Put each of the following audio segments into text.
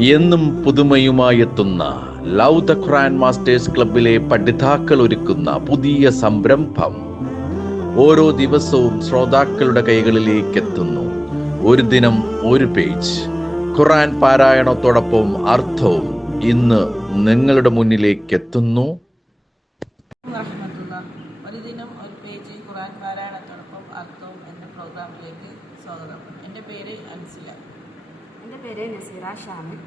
എന്നും പുതുമയുമായെത്തുന്ന love the Quran masters ക്ലബിലെ പഠിതാക്കൾ ഒരുക്കുന്ന പുതിയ സംരംഭം ഓരോ ദിവസവും ശ്രോതാക്കളുടെ കൈകളിലേക്ക് എത്തുന്നു. ഒരു ദിനം ഒരു പേജ് ഖുർആൻ പാരായണത്തോടൊപ്പം അർത്ഥവും ഇന്ന് നിങ്ങളുടെ മുന്നിലേക്ക് എത്തുന്നു. ഒരു ദിനം ഒരു പേജ് ഖുർആൻ പാരായണത്തോടൊപ്പം അർത്ഥവും എന്ന പ്രോഗ്രാമിലേക്ക് സ്വാഗതം. എൻ്റെ പേര് അൻസില. എൻ്റെ പേര് നസീറ ഷാമിൽ.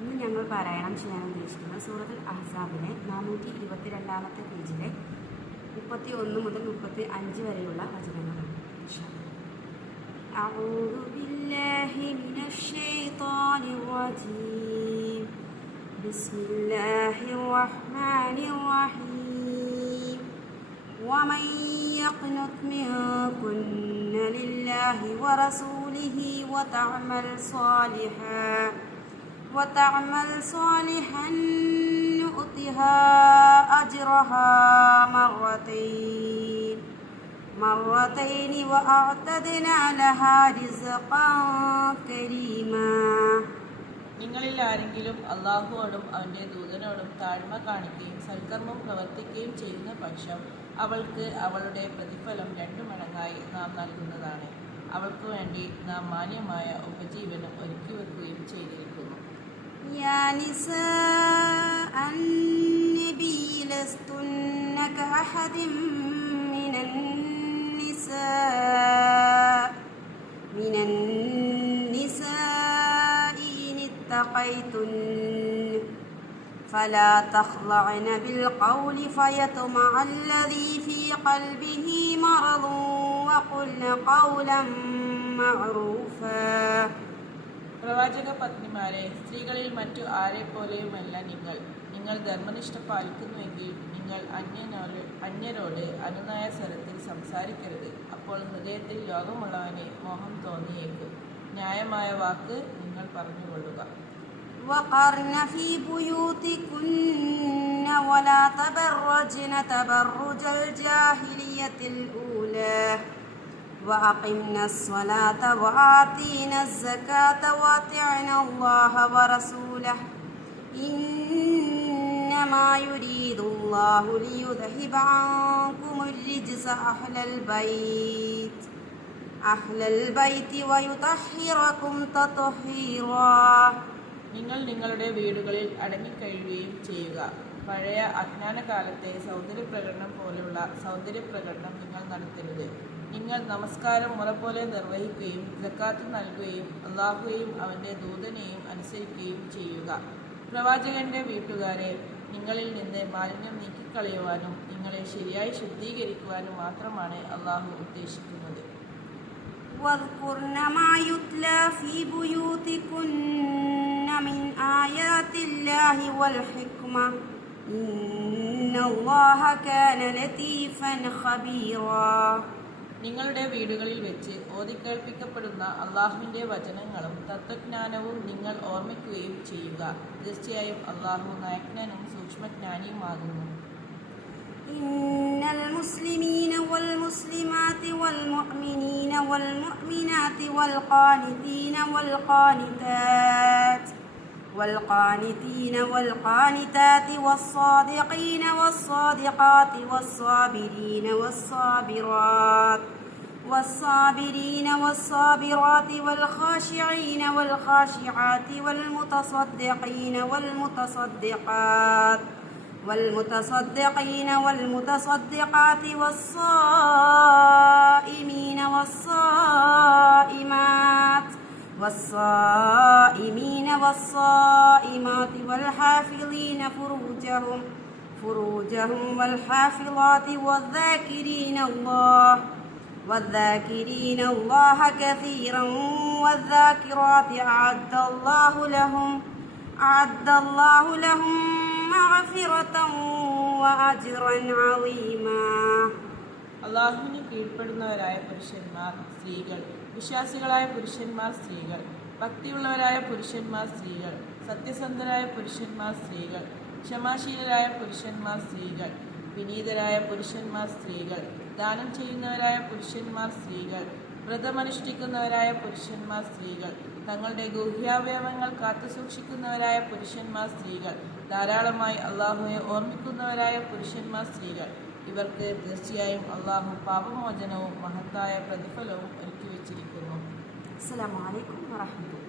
ഇന്ന് ഞങ്ങൾ പാരായണം ചെയ്യാൻ ഉദ്ദേശിക്കുന്ന സൂറത്തുൽ അഹ്സാബിലെ 422-ാമത്തെ പേജിലെ 31 മുതൽ 35 വരെയുള്ള വചനങ്ങളാണ്. അഊദു ബില്ലാഹി മിനശ് ശൈത്വാനിർ റജീം. ബിസ്മില്ലാഹിർ റഹ്മാനിർ റഹീം. വമൻ യഖ്നുത് മിൻകുന്ന ലില്ലാഹി വറസൂലിഹി وتعمل صالحا نؤتها أجرها مرتين وأعتدنا لها رزقا كريما. നിങ്ങളിൽ ആരെങ്കിലും അള്ളാഹുവോടും അവൻ്റെ ദൂതനോടും താഴ്മ കാണിക്കുകയും സൽക്കർമ്മം പ്രവർത്തിക്കുകയും ചെയ്യുന്ന പക്ഷം അവൾക്ക് അവളുടെ പ്രതിഫലം 2 മടങ്ങായി നാം നൽകുന്നതാണ്. അവൾക്ക് വേണ്ടി നാം മാന്യമായ ഉപജീവനം ഒരുക്കി വെക്കുകയും ചെയ്തിരിക്കുന്നു. يا نساء النبي لستن كأحد من النساء إن اتقيتن فلا تخضعن بالقول فيطمع الذي في قلبه مرض وقلن قولا معروفا. പ്രവാചക പത്നിമാരെ, സ്ത്രീകളിൽ മറ്റു ആരെപ്പോലെയുമല്ല നിങ്ങൾ ധർമ്മനിഷ്ഠ പാലിക്കുന്നുവെങ്കിൽ നിങ്ങൾ അന്യരോട് അനുനയ സ്വരത്തിൽ സംസാരിക്കരുത്. അപ്പോൾ ഹൃദയത്തിൽ രോഗമുള്ളവനെ മോഹം തോന്നിയേക്കും. ന്യായമായ വാക്ക് നിങ്ങൾ പറഞ്ഞുകൊള്ളുക. وقرن في بيوتكن ولا تبرجن تبرج الجاهلية الأولى وأقمنا الصلاة وآتينا الزكاة وأطعنا الله ورسوله إنما يريد الله ليذهب عنكم الرجس أهل البيت ويطهركم تطهيرا. നിങ്ങൾ നിങ്ങളുടെ വീടുകളിൽ അടങ്ങിക്കഴിയുകയും ചെയ്യുക. പഴയ അജ്ഞാനകാലത്തെ സൗന്ദര്യപ്രകടനം പോലുള്ള സൗന്ദര്യപ്രകടനം നിങ്ങൾ നടത്തരുത്. നിങ്ങൾ നമസ്കാരം മുറപോലെ നിർവഹിക്കുകയും സക്കാത്ത് നൽകുകയും അള്ളാഹുവെയും അവൻ്റെ ദൂതനെയും അനുസരിക്കുകയും ചെയ്യുക. പ്രവാചകന്റെ വീട്ടുകാരെ, നിങ്ങളിൽ നിന്ന് മാലിന്യം നീക്കിക്കളയുവാനും നിങ്ങളെ ശരിയായി ശുദ്ധീകരിക്കുവാനും മാത്രമാണ് അള്ളാഹു ഉദ്ദേശിക്കുന്നത്. واذكرن ما يتلى في بيوتكن من آيات الله والحكمة إن الله كان لطيفا خبيرا. നിങ്ങളുടെ വീടുകളിൽ വെച്ച് ഓതിക്കേൾപ്പിക്കപ്പെടുന്ന അള്ളാഹുവിൻ്റെ വചനങ്ങളും തത്വജ്ഞാനവും നിങ്ങൾ ഓർമ്മിക്കുകയും ചെയ്യുക. തീർച്ചയായും അള്ളാഹു നയജ്ഞനും സൂക്ഷ്മജ്ഞാനിയുമാകുന്നു. إن المسلمين والمسلمات والمؤمنين والمؤمنات والقانتين والقانتات والصادقين والصادقات والصابرين والصابرات والخاشعين والخاشعات والمتصدقين والمتصدقات والصائمين والصائمات والحافظين فروجهم والحافظات والذاكرين الله كثيرا والذاكرات أعد الله لهم مغفرة وأجرا عظيما. അള്ളാഹുവിന് കീഴ്പ്പെടുന്നവരായ പുരുഷന്മാർ സ്ത്രീകൾ, വിശ്വാസികളായ പുരുഷന്മാർ സ്ത്രീകൾ, ഭക്തിയുള്ളവരായ പുരുഷന്മാർ സ്ത്രീകൾ, സത്യസന്ധരായ പുരുഷന്മാർ സ്ത്രീകൾ, ക്ഷമാശീലരായ പുരുഷന്മാർ സ്ത്രീകൾ, വിനീതരായ പുരുഷന്മാർ സ്ത്രീകൾ, ദാനം ചെയ്യുന്നവരായ പുരുഷന്മാർ സ്ത്രീകൾ, വ്രതമനുഷ്ഠിക്കുന്നവരായ പുരുഷന്മാർ സ്ത്രീകൾ, തങ്ങളുടെ ഗുഹ്യാവയവങ്ങൾ കാത്തുസൂക്ഷിക്കുന്നവരായ പുരുഷന്മാർ, സ്ത്രീകൾ, ധാരാളമായി അള്ളാഹുവെ ഓർമ്മിക്കുന്നവരായ പുരുഷന്മാർ, സ്ത്രീകൾ, ഇവർക്ക് തീർച്ചയായും അള്ളാഹു പാപമോചനവും മഹത്തായ പ്രതിഫലവും ഒരുക്കി വച്ചിരിക്കുന്നു. അസ്സലാമു അലൈക്കും വറഹ്മത്തുള്ളാഹി.